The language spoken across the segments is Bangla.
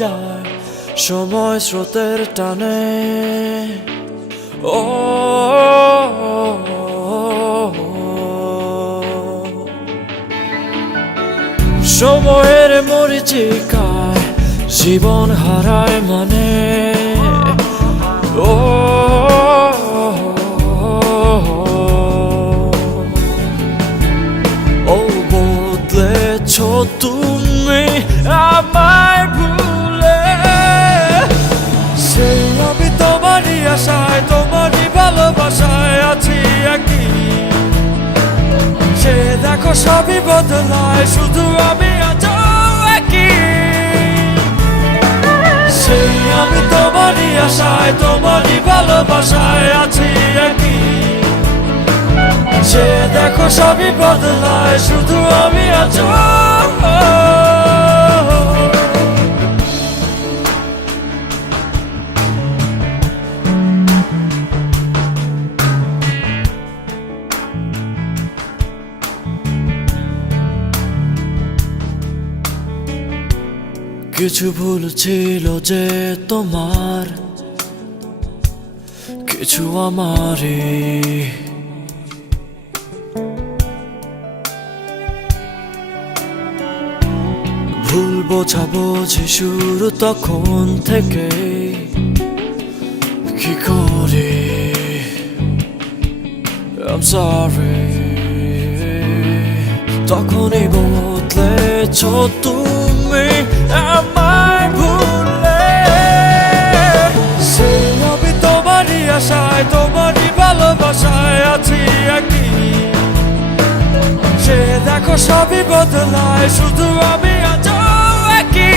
যায় সময় স্রোতের টানে। ও সময়ের মরীচিকায় জীবন হারায় মানে। ও বদলেছ তুমি আমায় ভুলে। সেই আমি তোমারই আশায় তোমারই ভালোবাসায় আছি একই। সে দেখো সবই বদলায় শুধু আমি আজও একই। সেই আমি তোমারই আশায় তোমারই ভালোবাসায় আছি একই। সে দেখো সবই বদলায় শুধু আমি আজও। কিছু ভুল ছিল যে তোমার, কিছু আমারই। ভুল বোঝাবুঝি শুরু তখন থেকে। কি করে I'm sorry, তখনই বদলেছ তুমি আমায় ভুলে। সেই আমি তোমারই আশায় তোমারই ভালোবাসায় আছি একই। সে দেখো সবই বদলায় শুধু আমি আজও একই।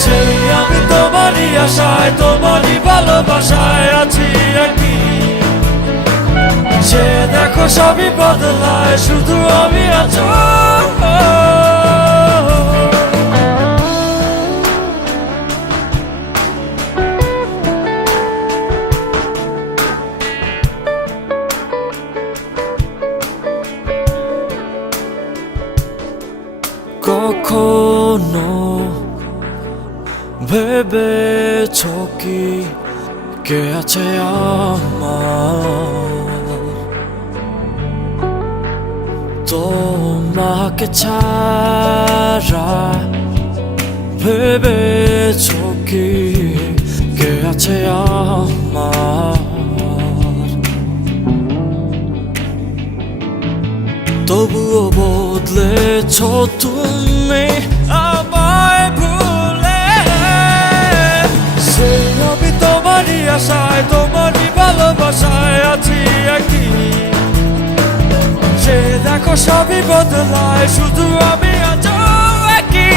সেই আমি তোমারই আশায় তোমারই ভালোবাসায় আছি একই। সে দেখো সবই বদলায় শুধু আমি আজও। কখনো ভেবেছ কি কে আছে আমার? তোমাকে ছাড়া ভেবেছ কি কে আছে আমার? তবুও বদলেছ তুমি আমায় ভুলে। সেই আমি তোমারই আশায় তোমারই ভালোবাসায় আছি একই। সে দেখো সবই বদলায় শুধু আমি আজও একই।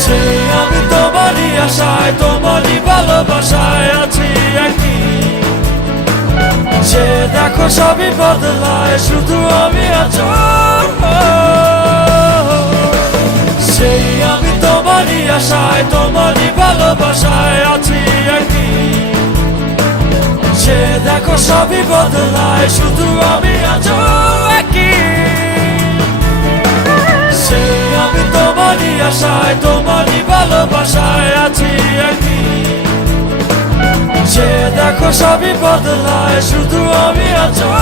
সেই আমি তোমারই আশায় তোমারই ভালোবাসায় আছি একই। সে দেখো সবই বদলায় শুধু আমি আজও। সেই আমি তোমারই আশায় তোমারই ভালোবাসায় আছি একই। সে দেখো সবই বদলায় শুধু আমি আজও একই। সেই আমি তোমারই আশায় তোমারই ভালোবাসায় আছি একই। সে দেখো সবই বদলায় শুধু আমি আজও।